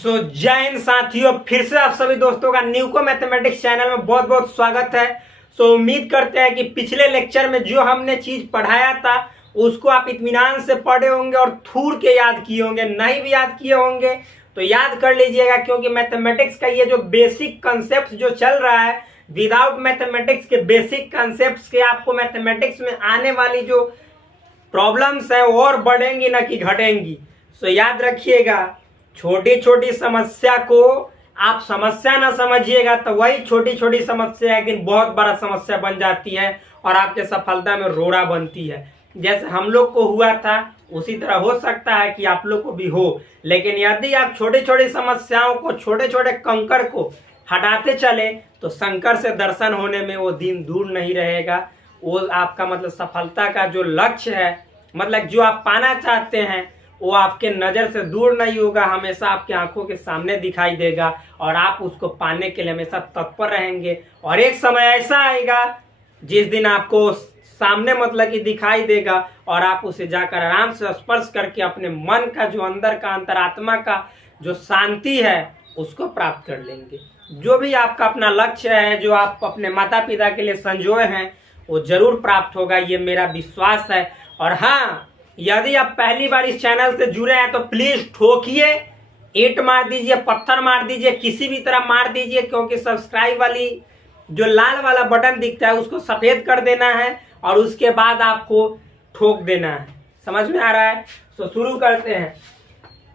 जय हिंद साथियों, फिर से आप सभी दोस्तों का न्यूको मैथमेटिक्स चैनल में बहुत बहुत स्वागत है। उम्मीद करते हैं कि पिछले लेक्चर में जो हमने चीज पढ़ाया था उसको आप इत्मीनान से पढ़े होंगे और थूर के याद किए होंगे। नहीं भी याद किए होंगे तो याद कर लीजिएगा, क्योंकि मैथमेटिक्स का ये जो बेसिक कंसेप्ट जो चल रहा है, विदाउट मैथमेटिक्स के बेसिक कंसेप्ट के आपको मैथमेटिक्स में आने वाली जो प्रॉब्लम्स है वो और बढ़ेंगी ना कि घटेंगी। याद रखिएगा, छोटी छोटी समस्या को आप समस्या ना समझिएगा तो वही छोटी छोटी समस्या एक दिन बहुत बड़ा समस्या बन जाती है और आपके सफलता में रोड़ा बनती है। जैसे हम लोग को हुआ था उसी तरह हो सकता है कि आप लोग को भी हो, लेकिन यदि आप छोटी छोटी समस्याओं को, छोटे छोटे कंकड़ को हटाते चले तो शंकर से दर्शन होने में वो दिन दूर नहीं रहेगा। वो आपका मतलब सफलता का जो लक्ष्य है, मतलब जो आप पाना चाहते हैं, वो आपके नज़र से दूर नहीं होगा, हमेशा आपकी आंखों के सामने दिखाई देगा और आप उसको पाने के लिए हमेशा तत्पर रहेंगे। और एक समय ऐसा आएगा जिस दिन आपको सामने मतलब कि दिखाई देगा और आप उसे जाकर आराम से स्पर्श करके अपने मन का जो अंदर का, अंतरात्मा का जो शांति है उसको प्राप्त कर लेंगे। जो भी आपका अपना लक्ष्य है, जो आप अपने माता पिता के लिए संजोए हैं, वो जरूर प्राप्त होगा, ये मेरा विश्वास है। और हाँ, यदि आप पहली बार इस चैनल से जुड़े हैं तो प्लीज ठोकिए, ईंट मार दीजिए, पत्थर मार दीजिए, किसी भी तरह मार दीजिए, क्योंकि सब्सक्राइब वाली जो लाल वाला बटन दिखता है उसको सफेद कर देना है और उसके बाद आपको ठोक देना है। समझ में आ रहा है? तो शुरू करते हैं।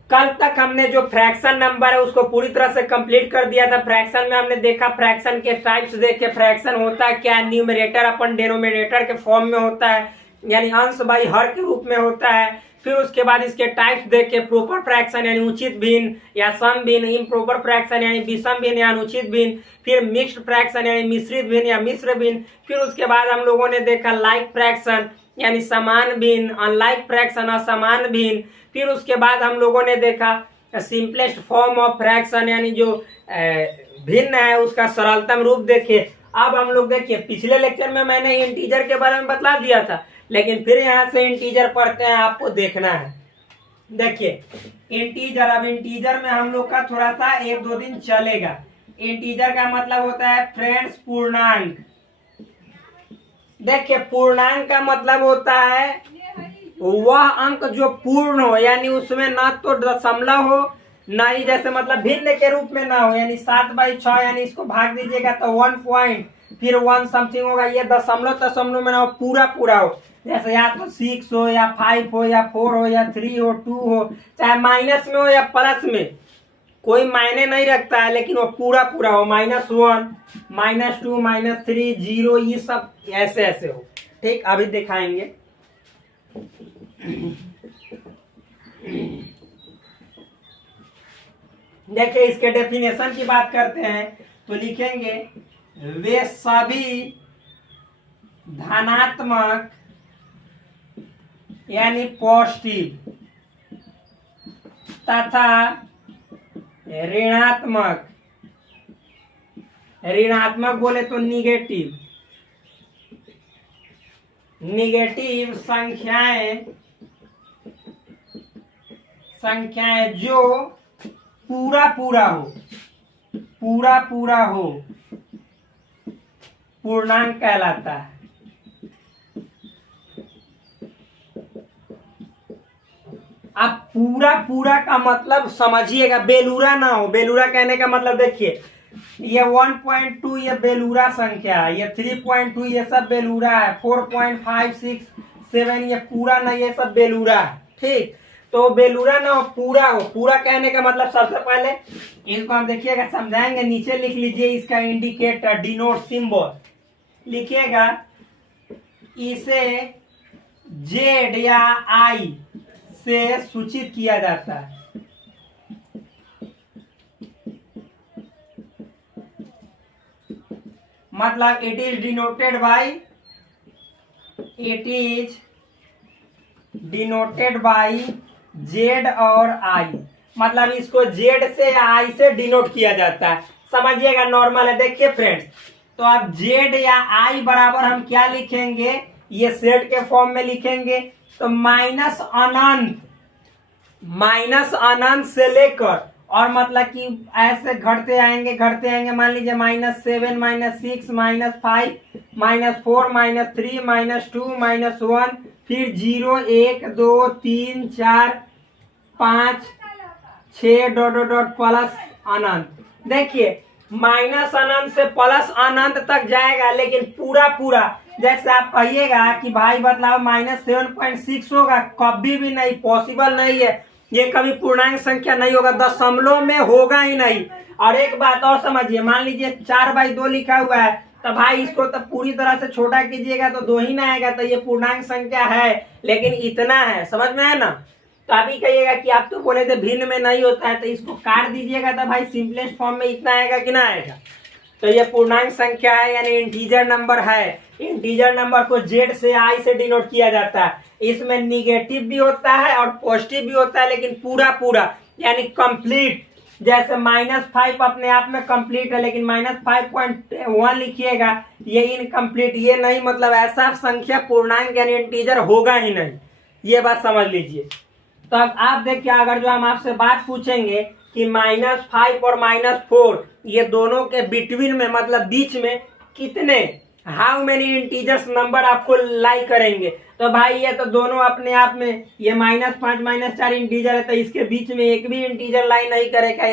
कल तक हमने जो फ्रैक्शन नंबर है उसको पूरी तरह से कंप्लीट कर दिया था। फ्रैक्शन में हमने देखा, फ्रैक्शन के टाइप्स देखे, फ्रैक्शन होता है क्या, न्यूमरेटर अपन डिनोमिनेटर के फॉर्म में होता है, यानी अंश बाई हर के रूप में होता है। फिर उसके बाद इसके टाइप्स देखे, प्रॉपर फ्रैक्शन यानी उचित भिन्न या सम भिन्न, इम्प्रॉपर फ्रैक्शन यानी विषम भिन्न या अनुचित भिन्न, फिर मिक्स्ड फ्रैक्शन यानी मिश्रित भिन्न या मिश्र भिन्न। फिर उसके बाद हम लोगों ने देखा लाइक फ्रैक्शन यानी समान भिन्न, अनलाइक फ्रैक्शन असमान भिन्न। फिर उसके बाद हम लोगों ने देखा सिंपलेस्ट फॉर्म ऑफ फ्रैक्शन यानी जो भिन्न है उसका सरलतम रूप देखे। अब हम लोग देखिए, पिछले लेक्चर में मैंने इंटीजर के बारे में बतला दिया था, लेकिन फिर यहाँ से इंटीजर पढ़ते हैं, आपको देखना है। देखिए इंटीजर, अब इंटीजर में हम लोग का थोड़ा सा एक दो दिन चलेगा। इंटीजर का मतलब होता है फ्रेंड्स पूर्णांक। देखिए पूर्णांक का मतलब होता है वह अंक जो पूर्ण हो, यानी उसमें ना तो दशमलव हो ना ही जैसे मतलब भिन्न के रूप में ना हो, यानी 7/6 यानी इसको भाग दीजिएगा तो 1 पॉइंट फिर 1 समथिंग होगा, ये दशमलव में ना हो, पूरा पूरा हो। जैसे या तो 6 हो या 5 हो या 4 हो या 3 हो 2 हो, चाहे माइनस में हो या प्लस में, कोई मायने नहीं रखता है, लेकिन वो पूरा पूरा हो। -1 -2 -3 0, ये सब ऐसे ऐसे हो। ठीक, अभी दिखाएंगे। देखिए इसके डेफिनेशन की बात करते हैं तो लिखेंगे वे सभी धनात्मक यानी पॉजिटिव तथा ऋणात्मक, ऋणात्मक बोले तो निगेटिव संख्याएं जो पूरा पूरा हो पूर्णांक कहलाता है। अब पूरा का मतलब समझिएगा, बेलूरा ना हो। बेलूरा कहने का मतलब देखिए, ये 1.2 ये बेलूरा संख्या है, ये 3.2 ये सब बेलूरा है, 4.5 6 7 ये पूरा ना, ये सब बेलूरा है। ठीक, तो बेलूरा ना हो, पूरा हो। पूरा कहने का मतलब सबसे पहले इसको हम देखिएगा समझाएंगे। नीचे लिख लीजिए इसका इंडिकेटर, डिनोट सिंबल लिखिएगा। इसे जेड या आई से सूचित किया जाता है। मतलब it is denoted by Z और आई, मतलब इसको जेड से या आई से डिनोट किया जाता है। समझिएगा, नॉर्मल है। देखिए फ्रेंड्स, तो आप जेड या आई बराबर हम क्या लिखेंगे, ये सेट के फॉर्म में लिखेंगे तो माइनस अनंत से लेकर और मतलब कि ऐसे घटते आएंगे, मान लीजिए -7 -6 -5 -4 -3 -2 -1, फिर 0 1 2 3 4 5 6 डॉट डॉट डॉट प्लस अनंत। देखिए माइनस अनंत से प्लस अनंत तक जाएगा, लेकिन पूरा पूरा जैसे आप कहिएगा कि भाई बतलाओ -7.6 होगा, कभी भी नहीं, पॉसिबल नहीं है, ये कभी पूर्णांक संख्या नहीं होगा, दशमलव में होगा ही नहीं। और एक बात और समझिए, मान लीजिए 4/2 लिखा हुआ है, तो भाई इसको तो पूरी तरह से छोटा कीजिएगा तो 2 ही ना आएगा, तो ये पूर्णांक संख्या है, लेकिन इतना है, समझ में है ना। तो अभी कहिएगा कि आप तो बोले थे भिन्न में नहीं होता है, तो इसको काट दीजिएगा तो भाई सिंपलेस्ट फॉर्म में इतना आएगा कि ना आएगा। तो ये पूर्णांक संख्या है, यानी इंटीजर नंबर है। इंटीजर नंबर को जेड से आई से डिनोट किया जाता है। इसमें निगेटिव भी होता है और पॉजिटिव भी होता है, लेकिन पूरा पूरा यानी कंप्लीट। जैसे -5 अपने आप में कंप्लीट है, लेकिन -5.1 लिखिएगा, ये इनकम्प्लीट, ये नहीं, मतलब ऐसा संख्या पूर्णांक यानी इंटीजर होगा ही नहीं, ये बात समझ लीजिए। तो अब आप देखिए, अगर जो हम आपसे बात पूछेंगे कि -5 और -4 ये दोनों के बिटवीन में, मतलब बीच में कितने, हाउ मेनी इंटीजर्स नंबर आपको लाई करेंगे, तो भाई ये तो दोनों अपने आप में, ये -5 -4 इंटीजर है, तो इसके बीच में एक भी इंटीजर लाई नहीं करेगा,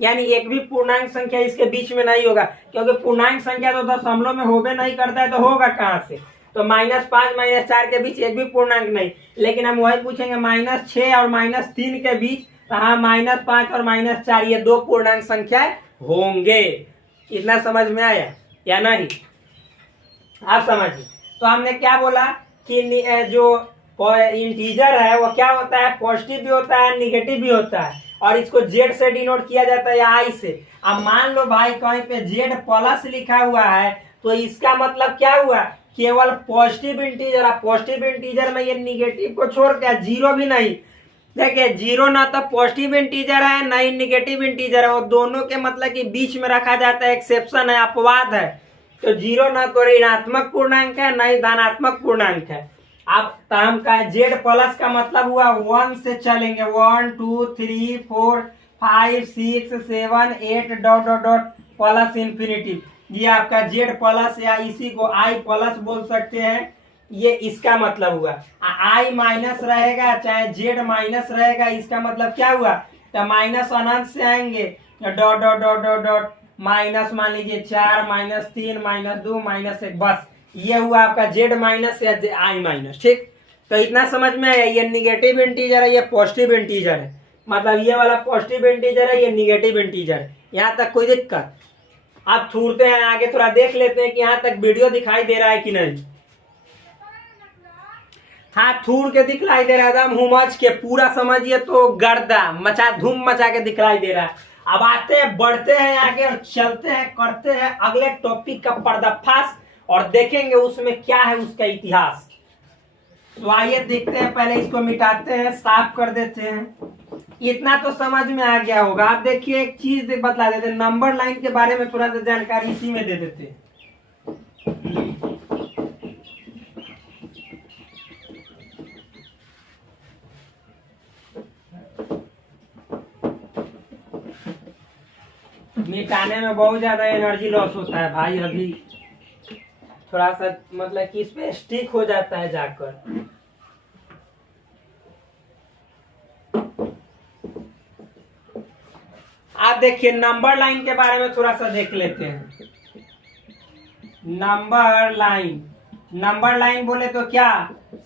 यानी एक भी पूर्णांक संख्या इसके बीच में नहीं होगा, क्योंकि पूर्णांक संख्या तो दशमलव में होबे नहीं करता है, तो होगा कहाँ से। तो -5 -4 के बीच एक भी पूर्णांक नहीं, लेकिन हम वही पूछेंगे -6 और -3 के बीच, तो हाँ -5 और -4 ये दो पूर्णांक संख्या होंगे। इतना समझ में आया या नहीं, आप समझिए। तो हमने क्या बोला कि जो इंटीजर है वो क्या होता है, पॉजिटिव भी होता है, निगेटिव भी होता है, और इसको जेड से डिनोट किया जाता है या आई से। अब मान लो भाई कहीं पे जेड प्लस लिखा हुआ है, तो इसका मतलब क्या हुआ, केवल पॉजिटिव इंटीजर। अब पॉजिटिव इंटीजर में ये निगेटिव को छोड़ के जीरो भी नहीं, देखिए जीरो ना तो पॉजिटिव इंटीजर है ना ही निगेटिव इंटीजर है, वो दोनों के मतलब कि बीच में रखा जाता है, एक्सेप्शन है, अपवाद है। तो जीरो ना तो ऋणात्मक पूर्णांक है ना ही धनात्मक पूर्णांक है। अब हम का जेड प्लस का मतलब हुआ 1 से चलेंगे, 1 2 3 4 5 6 7 8 dot dot dot plus infinity, ये आपका जेड प्लस, या इसी को आई प्लस बोल सकते हैं, ये इसका मतलब हुआ। आई माइनस रहेगा चाहे जेड माइनस रहेगा, इसका मतलब क्या हुआ, तो माइनस अनंत से आएंगे, dot dot dot dot dot minus, मान लीजिए 4 -3 -2 -1, बस ये हुआ आपका जेड माइनस या आई माइनस। ठीक, तो इतना समझ में आया, ये निगेटिव इंटीजर है, ये पॉजिटिव इंटीजर है, मतलब ये वाला पॉजिटिव इंटीजर है, ये निगेटिव इंटीजर है। यहाँ तक कोई दिक्कत? आप छूटते हैं आगे, थोड़ा देख लेते हैं कि यहाँ तक वीडियो दिखाई दे रहा है कि नहीं। हाँ, थूर के दिखलाई दे रहा है, एकदम हुमच के पूरा समझिए तो गर्दा मचा, धूम मचा के दिखलाई दे रहा है। अब आते हैं, बढ़ते हैं आगे और चलते हैं, करते हैं अगले टॉपिक का पर्दाफाश, और देखेंगे उसमें क्या है उसका इतिहास। तो आइए देखते हैं, पहले इसको मिटाते हैं, साफ कर देते हैं। इतना तो समझ में आ गया होगा। आप देखिए एक चीज बतला देते हैं, नंबर लाइन के बारे में थोड़ा सा जानकारी इसी में दे देते हैं। मिटाने में बहुत ज्यादा एनर्जी लॉस होता है भाई, अभी थोड़ा सा मतलब कि इस पे स्टिक हो जाता है जाकर। आप देखिए नंबर लाइन के बारे में थोड़ा सा देख लेते हैं। नंबर लाइन बोले तो क्या,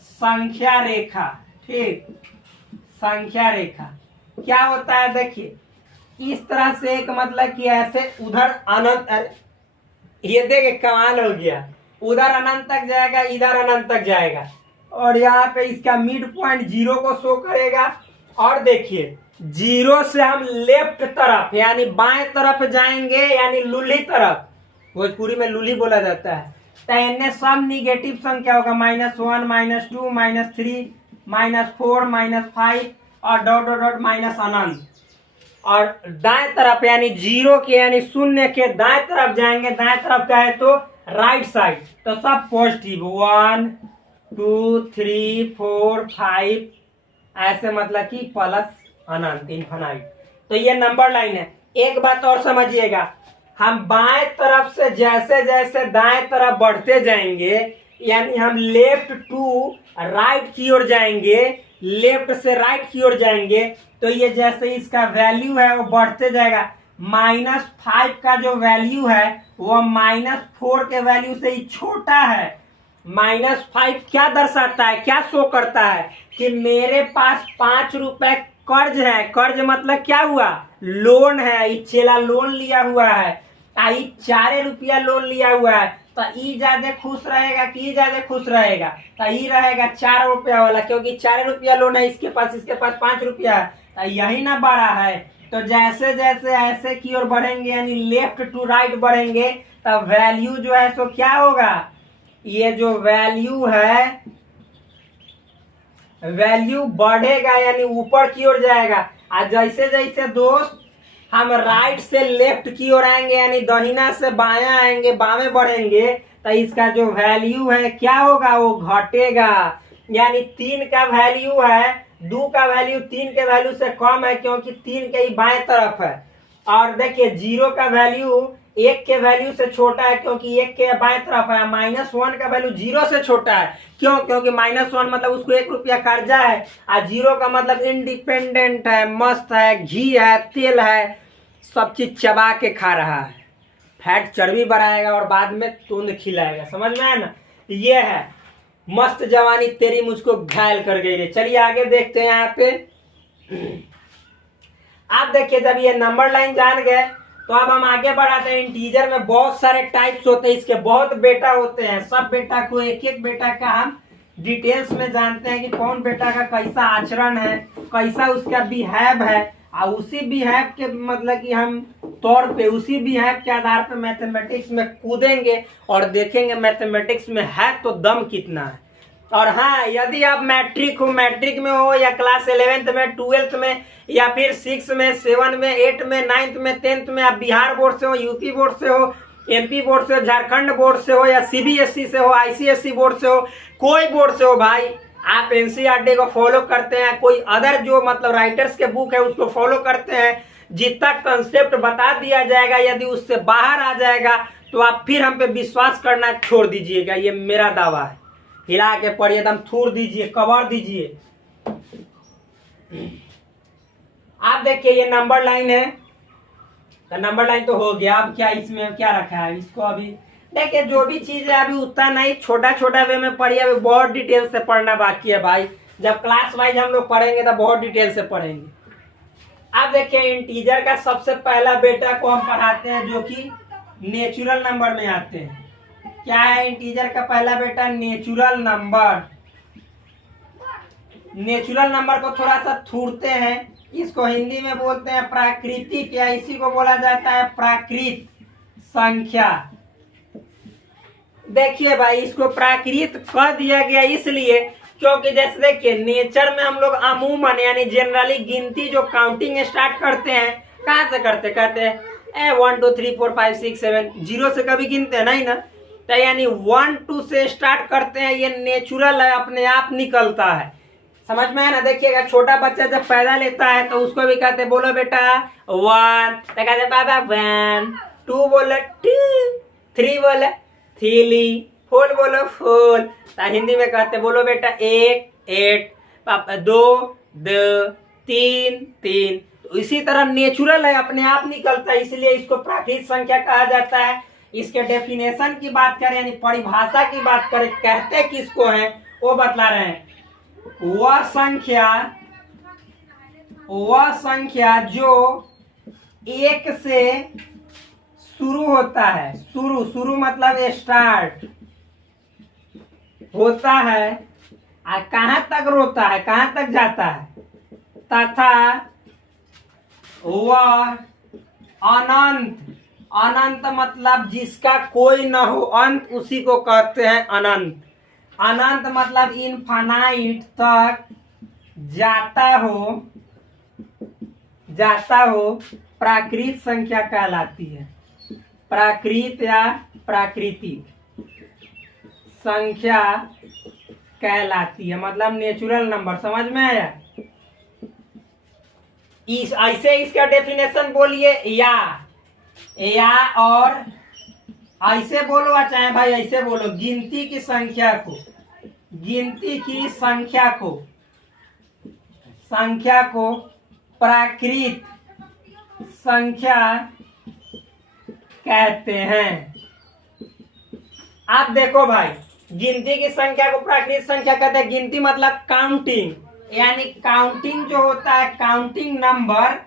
संख्या रेखा। ठीक, संख्या रेखा क्या होता है, देखिए इस तरह से एक मतलब कि ऐसे उधर अनंत, ये देखे कमाल हो गया, उधर अनंत तक जाएगा, इधर अनंत तक जाएगा, और यहाँ पे इसका मिड पॉइंट 0 को शो करेगा। और देखिए 0 से हम लेफ्ट तरफ यानी बाएं तरफ जाएंगे, यानी लुली तरफ, भोजपुरी में लुली बोला जाता है, तो इनमें सब निगेटिव संख्या होगा, -1 -2 -3 -4 -5 और डॉट डॉट डॉट माइनस अनंत। और दाएं तरफ यानी 0 के यानी शून्य के दाएं तरफ जाएंगे, दाएं तरफ क्या है तो राइट साइड, तो सब पॉजिटिव, 1 2 3 4 5 ऐसे, मतलब कि प्लस अनंत इनफाइनाइट। तो ये नंबर लाइन है। एक बात और समझिएगा, हम बाएं तरफ से जैसे जैसे दाएं तरफ बढ़ते जाएंगे, यानी हम लेफ्ट टू राइट की ओर जाएंगे, लेफ्ट से राइट की ओर जाएंगे, तो ये जैसे इसका वैल्यू है वो बढ़ते जाएगा। -5 का जो वैल्यू है वो -4 के वैल्यू से ही छोटा है। -5 क्या दर्शाता है, क्या शो करता है कि मेरे पास 5 रुपए कर्ज है। कर्ज मतलब क्या हुआ, लोन है। ई चेला लोन लिया हुआ है, आई 4 रुपया लोन लिया हुआ है। तो ई ज्यादा खुश रहेगा कि ई ज्यादा खुश रहेगा, तो ई रहेगा 4 रुपया वाला, क्योंकि 4 रुपया लोन है इसके पास 5 रुपया है, तो यही ना बड़ा है। तो जैसे जैसे ऐसे की ओर बढ़ेंगे, यानी लेफ्ट टू राइट बढ़ेंगे, तो वैल्यू जो है सो क्या होगा, ये जो वैल्यू है वैल्यू बढ़ेगा, यानी ऊपर की ओर जाएगा। और जैसे जैसे दोस्त हम राइट से लेफ्ट की ओर आएंगे, यानी दहिना से बायां आएंगे, बामें बढ़ेंगे, तो इसका जो वैल्यू है क्या होगा, वो घटेगा। यानी 3 का वैल्यू है, 2 का वैल्यू 3 के वैल्यू से कम है, क्योंकि 3 के ही बाएं तरफ है। और देखिए 0 का वैल्यू 1 के वैल्यू से छोटा है, क्योंकि 1 के बाएं तरफ है। -1 का वैल्यू 0 से छोटा है, क्यों, क्योंकि -1 मतलब उसको 1 रुपया कर्जा है, और 0 का मतलब इंडिपेंडेंट है, मस्त है, घी है, तेल है, सब चीज चबा के खा रहा है। फैट चर्बी बढ़ाएगा और बाद में तुंद खिलाएगा, समझ में आया ना। ये है मस्त जवानी तेरी मुझको घायल कर गई रे। चलिए आगे देखते हैं। यहाँ पे आप देखिए, जब ये नंबर लाइन जान गए तो अब हम आगे बढ़ाते हैं। इंटीजर में बहुत सारे टाइप्स होते हैं, इसके बहुत बेटा होते हैं। सब बेटा को एक एक बेटा का हम डिटेल्स में जानते हैं कि कौन बेटा का कैसा आचरण है, कैसा उसका बिहेव है, और उसी बिहेव के मतलब कि हम तौर पे, उसी बिहेव के आधार पे मैथमेटिक्स में कूदेंगे और देखेंगे मैथमेटिक्स में है तो दम कितना है। और हाँ, यदि आप मैट्रिक में हो या क्लास 11th में, 12th में, या फिर 6 में, 7 में, 8 में, 9th में, 10th में, आप बिहार बोर्ड से हो, यूपी बोर्ड से हो, एमपी बोर्ड से हो, झारखंड बोर्ड से हो, या सीबीएसई से हो, आईसीएसई बोर्ड से हो, कोई बोर्ड से हो भाई, आप एनसीईआरटी को फॉलो करते हैं, कोई अदर जो मतलब राइटर्स के बुक है उसको फॉलो करते हैं, जितना कंसेप्ट बता दिया जाएगा यदि उससे बाहर आ जाएगा तो आप फिर हम पे विश्वास करना छोड़ दीजिएगा। ये मेरा दावा है। हिला के पढ़िए, एकदम थूर दीजिए, कवर दीजिए। आप देखिए ये नंबर लाइन है, तो नंबर लाइन तो हो गया। अब क्या इसमें क्या रखा है, इसको अभी देखिए, जो भी चीज है अभी उतना नहीं, छोटा छोटा वे में पढ़िए, अभी बहुत डिटेल से पढ़ना बाकी है भाई। जब क्लास वाइज हम लोग पढ़ेंगे तो बहुत डिटेल से पढ़ेंगे। अब देखिए इंटीजर का सबसे पहला बेटा को हम पढ़ाते हैं, जो कि नेचुरल नंबर में आते हैं। क्या है इंटीजर का पहला बेटा, नेचुरल नंबर। नेचुरल नंबर को थोड़ा सा थूरते हैं, इसको हिंदी में बोलते हैं प्राकृतिक, या इसी को बोला जाता है प्राकृत संख्या। देखिए भाई, इसको प्राकृत कह दिया गया इसलिए क्योंकि जैसे देखिए नेचर में हम लोग अमूमन यानी जनरली गिनती जो काउंटिंग स्टार्ट करते हैं, कहाँ से करते, कहते हैं 1 2 3 4 5 6 7, 0 से कभी गिनते हैं नहीं ना, तो यानी 1 2 से स्टार्ट करते हैं। ये नेचुरल है, अपने आप निकलता है, समझ में है ना। देखिएगा छोटा बच्चा जब पैदा लेता है तो उसको भी कहते हैं, बोलो बेटा 1, तो कहते बाबा 1, 2 बोले 2, 3 बोले 3, 4 बोलो 4, तो हिंदी में कहते बोलो बेटा 1 8, पापा 2 2, 3 3। तो इसी तरह नेचुरल है, अपने आप निकलता है, इसलिए इसको प्राकृतिक संख्या कहा जाता है। इसके डेफिनेशन की बात करें यानी परिभाषा की बात करें, कहते किसको हैं वो बतला रहे हैं। वह संख्या जो 1 से शुरू होता है, शुरू मतलब स्टार्ट होता है, और कहां तक रोता है, कहां तक जाता है, तथा वह अनंत मतलब जिसका कोई न हो अंत, उसी को कहते हैं अनंत। अनंत मतलब इनफाइनाइट तक जाता हो प्राकृत संख्या कहलाती है। प्राकृत या प्राकृतिक संख्या कहलाती है, मतलब नेचुरल नंबर। समझ में आया। इस ऐसे इसका डेफिनेशन बोलिए, या और ऐसे बोलो, चाहे भाई ऐसे बोलो, गिनती की संख्या को प्राकृत संख्या कहते हैं। आप देखो भाई, गिनती की संख्या को प्राकृत संख्या कहते हैं। गिनती मतलब काउंटिंग, यानी काउंटिंग जो होता है, काउंटिंग नंबर,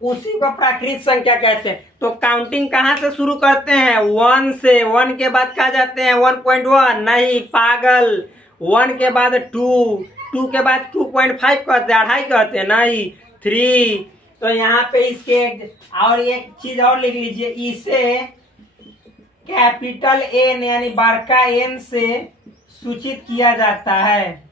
उसी को प्राकृत संख्या कहते हैं। तो काउंटिंग कहाँ से शुरू करते हैं? 1 से। 1 के बाद कहाँ जाते हैं? 1.1 नहीं पागल, 1 के बाद 2, 2 के बाद 2.5 कहते हैं, 2.5 कहते हैं नहीं, 3। तो यहाँ पे इसके और एक चीज और लिख लीजिए, इसे कैपिटल N यानी बड़का N से सूचित किया जाता है,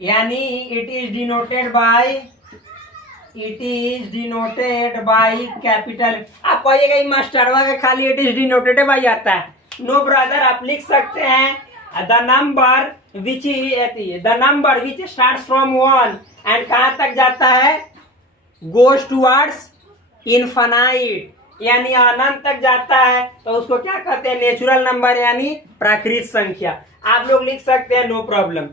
यानी it is denoted by capital. आप कहिएगा मास्टरवा के खाली इट इज डिनोटेड बाय आता है। नो ब्रदर, आप लिख सकते हैं the number which starts from 1 and कहाँ तक जाता है? गोज टुवर्ड्स इनफाइनाइट, यानी अनंत तक जाता है, तो उसको क्या कहते हैं? नेचुरल नंबर यानी प्राकृत संख्या। आप लोग लिख सकते हैं, नो प्रॉब्लम।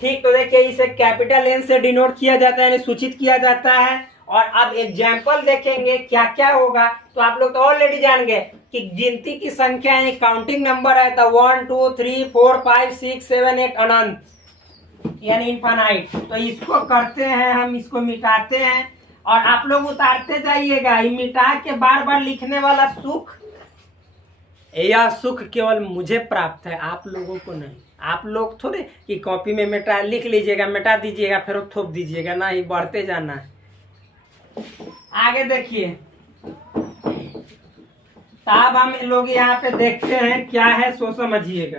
ठीक, तो देखिए इसे कैपिटल N से डिनोट किया जाता है, यानी सूचित किया जाता है। और अब एग्जाम्पल देखेंगे क्या क्या होगा। तो आप लोग तो ऑलरेडी जान गए कि गिनती की संख्या यानी काउंटिंग नंबर है तो 1 2 3 4 5 6 7 8 अनंत यानी इनफाइनाइट। तो इसको करते हैं हम, इसको मिटाते हैं और आप लोग उतारते जाइएगा। ये मिटा के बार बार लिखने वाला सुख, यह सुख केवल मुझे प्राप्त है, आप लोगों को नहीं। आप लोग थोड़े कि कॉपी में मिटा लिख लीजिएगा, मिटा दीजिएगा, फिर थोप दीजिएगा, ना ही बढ़ते जाना है। आगे देखिए, तब हम लोग यहाँ पे देखते हैं क्या है, सो समझिएगा।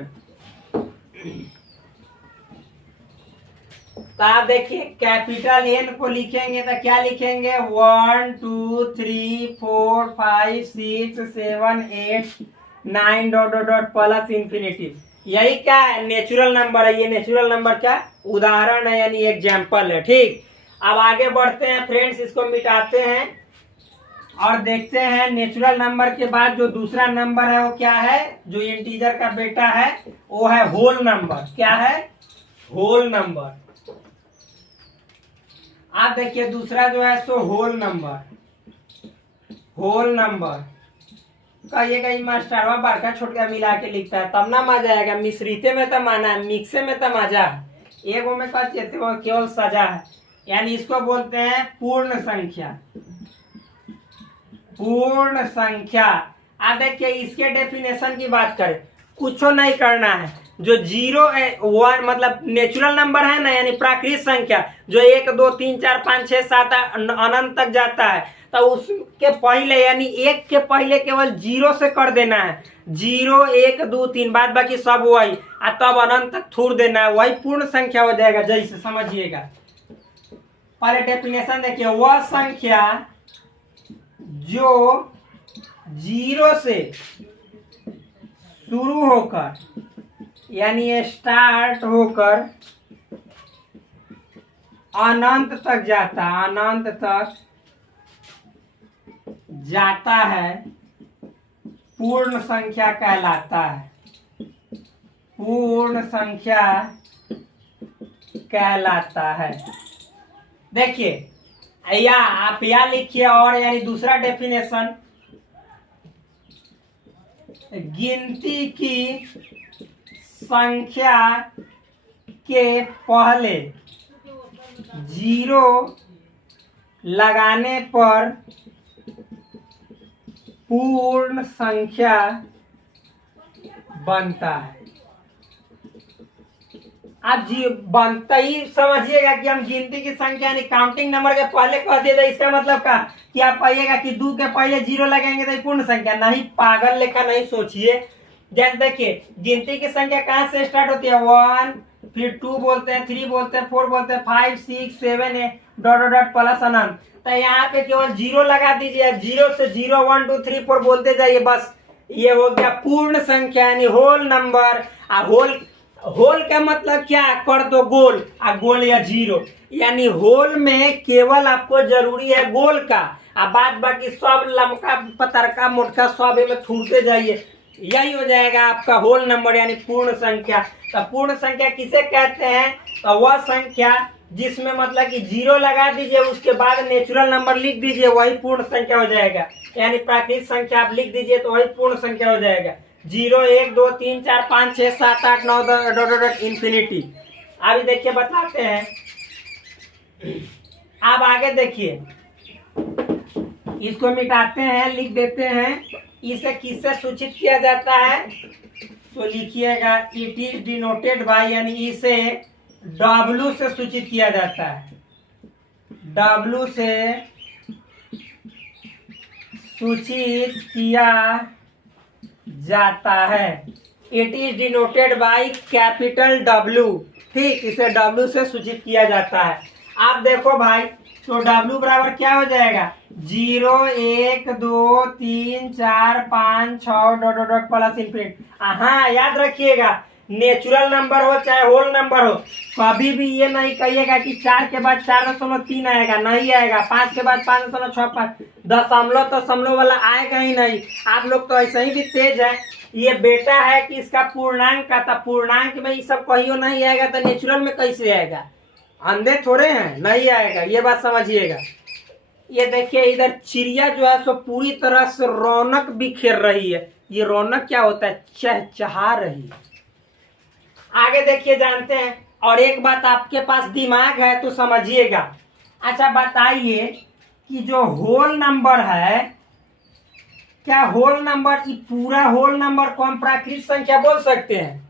तब देखिए कैपिटल N को लिखेंगे तो क्या लिखेंगे? 1 2 3 4 5 6 7 8 9 dot dot dot plus infinitive. यही क्या है? नेचुरल नंबर है। ये नेचुरल नंबर का उदाहरण है, यानी एग्जाम्पल है। ठीक, अब आगे बढ़ते हैं फ्रेंड्स, इसको मिटाते हैं और देखते हैं नेचुरल नंबर के बाद जो दूसरा नंबर है वो क्या है? जो इंटीजर का बेटा है वो है होल नंबर। क्या है? Whole number. आप देखिए दूसरा जो है सो होल नंबर कहिएगा मास्टरवा बड़का छोटका मिला के लिखता है, तब ना मजा आएगा। मिश्रिते में तो माना है, मिक्से में तो मजा है, एगो में कहते केवल सजा है। यानी इसको बोलते हैं पूर्ण संख्या। आप देखिए इसके डेफिनेशन की बात करें, कुछ नहीं करना है। जो 0 1 मतलब नेचुरल नंबर है ना, यानी प्राकृत संख्या, जो 1 2 3 4 5 6 7 अनंत तक जाता है, तो उसके पहले यानी 1 के पहले केवल 0 से कर देना है। 0 1 2 3 बाद बाकी सब वही, तब अनंत तक छोड़ देना है, वही पूर्ण संख्या हो जाएगा। जैसे समझिएगा, पहले डेफिनेशन देखिए, वह संख्या जो 0 से शुरू होकर यानी स्टार्ट होकर अनंत तक जाता है, पूर्ण संख्या कहलाता है। पूर्ण संख्या कहलाता है। देखिए या आप या लिखिए, और यानी दूसरा डेफिनेशन, गिनती की संख्या के पहले 0 लगाने पर पूर्ण संख्या बनता है। आप जी बनता ही समझिएगा कि हम गिनती की संख्या यानी काउंटिंग नंबर के पहले कह दिए, इसका मतलब का कि आप कहिएगा कि 2 के पहले 0 लगाएंगे तो पूर्ण संख्या नहीं, पागल लेखा नहीं सोचिए। जैसे देखिए गिनती की संख्या कहाँ से स्टार्ट होती है? 1, फिर 2 बोलते हैं, 3 बोलते हैं, 4 बोलते हैं, 5 6 7 8 डॉट डॉट डॉट प्लस अनंत। तो यहाँ पे केवल 0 लगा दीजिए, 0 से 0 1 2 3 4 बोलते जाइए, बस ये हो गया पूर्ण संख्या यानी होल नंबर। होल का मतलब क्या, कर दो गोल, गोल या जीरो, यानी होल में केवल आपको जरूरी है गोल का, बाद बाकी सब लमका पतरका मोटका सब में छूटते जाइए, यही हो जाएगा आपका होल नंबर यानी पूर्ण संख्या। तो पूर्ण संख्या किसे कहते हैं, तो वह संख्या जिसमें मतलब कि जीरो लगा दीजिए, उसके बाद नेचुरल नंबर लिख दीजिए, वही पूर्ण संख्या हो जाएगा। यानी प्राकृतिक संख्या आप लिख दीजिए तो वही पूर्ण संख्या हो जाएगा। 0 1 2 3 4 5 6 7 8 9 10 इंफिनिटी। अभी देखिए बताते हैं, आप आगे देखिए, इसको मिटाते हैं, लिख देते हैं, इसे किससे सूचित किया जाता है, तो लिखिएगा इट इज डिनोटेड बाय, यानी इसे W से सूचित किया जाता है, W से सूचित किया जाता है। It is denoted by capital W, ठीक, इसे W से सूचित किया जाता है। आप देखो भाई, तो W बराबर क्या हो जाएगा, 0 1 2 3 4 5 6 ... प्लस इंफिनिट। हाँ याद रखिएगा, नेचुरल नंबर हो चाहे होल नंबर हो, कभी भी ये नहीं कहिएगा कि 4 के बाद 4.3 आएगा, नहीं आएगा। 5 के बाद 5.65, दशमलव वाला आएगा ही नहीं। आप लोग तो ऐसे ही भी तेज है, ये बेटा है कि इसका पूर्णांक का था, पूर्णांक में ये सब कहियो नहीं आएगा तो नेचुरल में कैसे आएगा, अंधे थोड़े हैं, नहीं आएगा, ये बात समझिएगा। ये देखिए इधर चिड़िया जो है सो पूरी तरह से रौनक बिखेर रही है। ये रौनक क्या होता है, चहचहा रही है। आगे देखिए जानते हैं, और एक बात, आपके पास दिमाग है तो समझिएगा। अच्छा बताइए कि जो होल नंबर है, क्या होल नंबर, ये पूरा होल नंबर को हम प्राकृतिक संख्या बोल सकते हैं,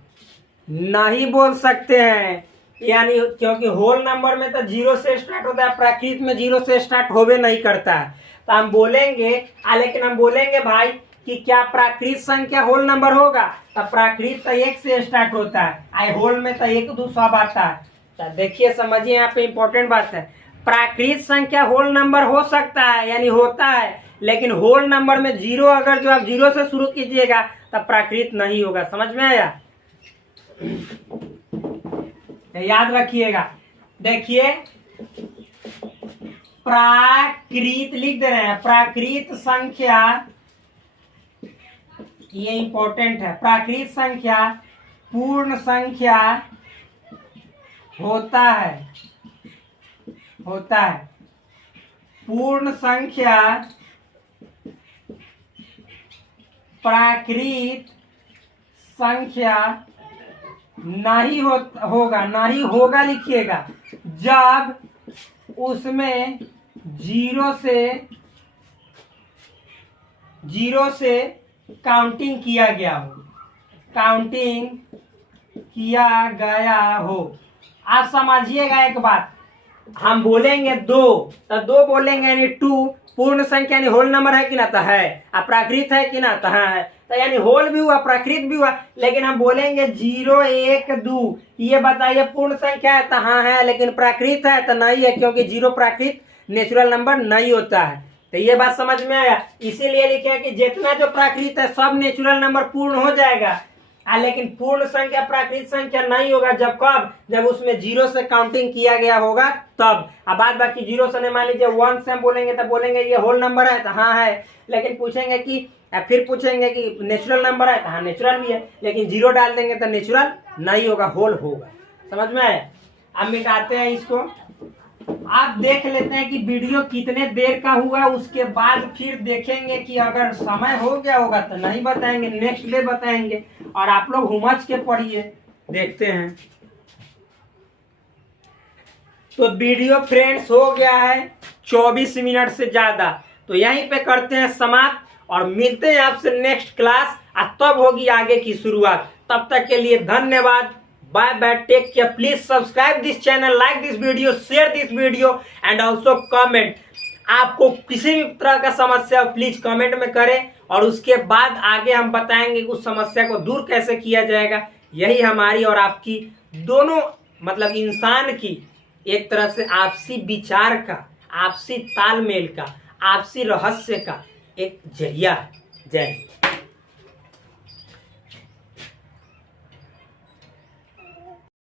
नहीं बोल सकते हैं। यानी क्योंकि होल नंबर में तो 0 से स्टार्ट होता है, प्राकृत में 0 से स्टार्ट होवे नहीं करता है। तो हम बोलेंगे, लेकिन हम बोलेंगे भाई कि क्या प्राकृत संख्या होल नंबर होगा, तो प्राकृत तो 1 से स्टार्ट होता है, आई होल में तो 1 2 सब आता है। तो देखिए समझिए, यहाँ पे इंपॉर्टेंट बात है, प्राकृत संख्या होल नंबर हो सकता है यानी होता है, लेकिन होल नंबर में 0 अगर जो आप 0 से शुरू कीजिएगा तब प्राकृत नहीं होगा। समझ में आया, याद रखिएगा। देखिए प्राकृत लिख दे रहे हैं, प्राकृत संख्या, ये इंपॉर्टेंट है, प्राकृत संख्या पूर्ण संख्या होता है, पूर्ण संख्या प्राकृत संख्या नहीं होगा, नहीं होगा लिखिएगा, जब उसमें 0 से काउंटिंग किया गया हो, काउंटिंग किया गया हो। आप समझिएगा एक बात, हम बोलेंगे 2 तो 2 बोलेंगे यानी 2 पूर्ण संख्या यानी होल नंबर है कि ना, तो है, प्राकृत है कि ना, तो है, तो यानी होल भी हुआ प्राकृत भी हुआ। लेकिन हम बोलेंगे 0 1 2, ये बताइए पूर्ण संख्या है, तो हाँ है, लेकिन प्राकृत है तो नहीं है, क्योंकि 0 प्राकृत नेचुरल नंबर नहीं होता है। तो ये बात समझ में आया, इसीलिए लिखे कि जितना जो प्राकृत है सब नेचुरल नंबर पूर्ण हो जाएगा, लेकिन पूर्ण संख्या प्राकृतिक संख्या नहीं होगा। जब कब, जब उसमें 0 से काउंटिंग किया गया होगा तब। अब बाद बाकी 0 से नहीं, मान लीजिए 1 से हम बोलेंगे तो बोलेंगे ये होल नंबर है, तो हाँ है, लेकिन पूछेंगे कि फिर पूछेंगे कि नेचुरल नंबर है, तो हाँ नेचुरल भी है, लेकिन 0 डाल देंगे तो नेचुरल नहीं होगा, होल होगा। समझ में आया। अब मिटाते हैं इसको, आप देख लेते हैं कि वीडियो कितने देर का हुआ, उसके बाद फिर देखेंगे कि अगर समय हो गया होगा तो नहीं बताएंगे, नेक्स्ट डे बताएंगे। और आप लोग हुमच के पढ़िए, देखते हैं। तो वीडियो फ्रेंड्स हो गया है 24 मिनट से ज्यादा, तो यहीं पे करते हैं समाप्त और मिलते हैं आपसे नेक्स्ट क्लास, तब होगी आगे की शुरुआत। तब तक के लिए धन्यवाद, bye bye, take care. Please subscribe this channel, like this video, share this video and also comment. आपको किसी भी तरह का समस्या हो प्लीज कमेंट में करें, और उसके बाद आगे हम बताएंगे कि उस समस्या को दूर कैसे किया जाएगा। यही हमारी और आपकी दोनों मतलब इंसान की एक तरह से आपसी विचार का, आपसी तालमेल का, आपसी रहस्य का एक जरिया है। जय हिंद।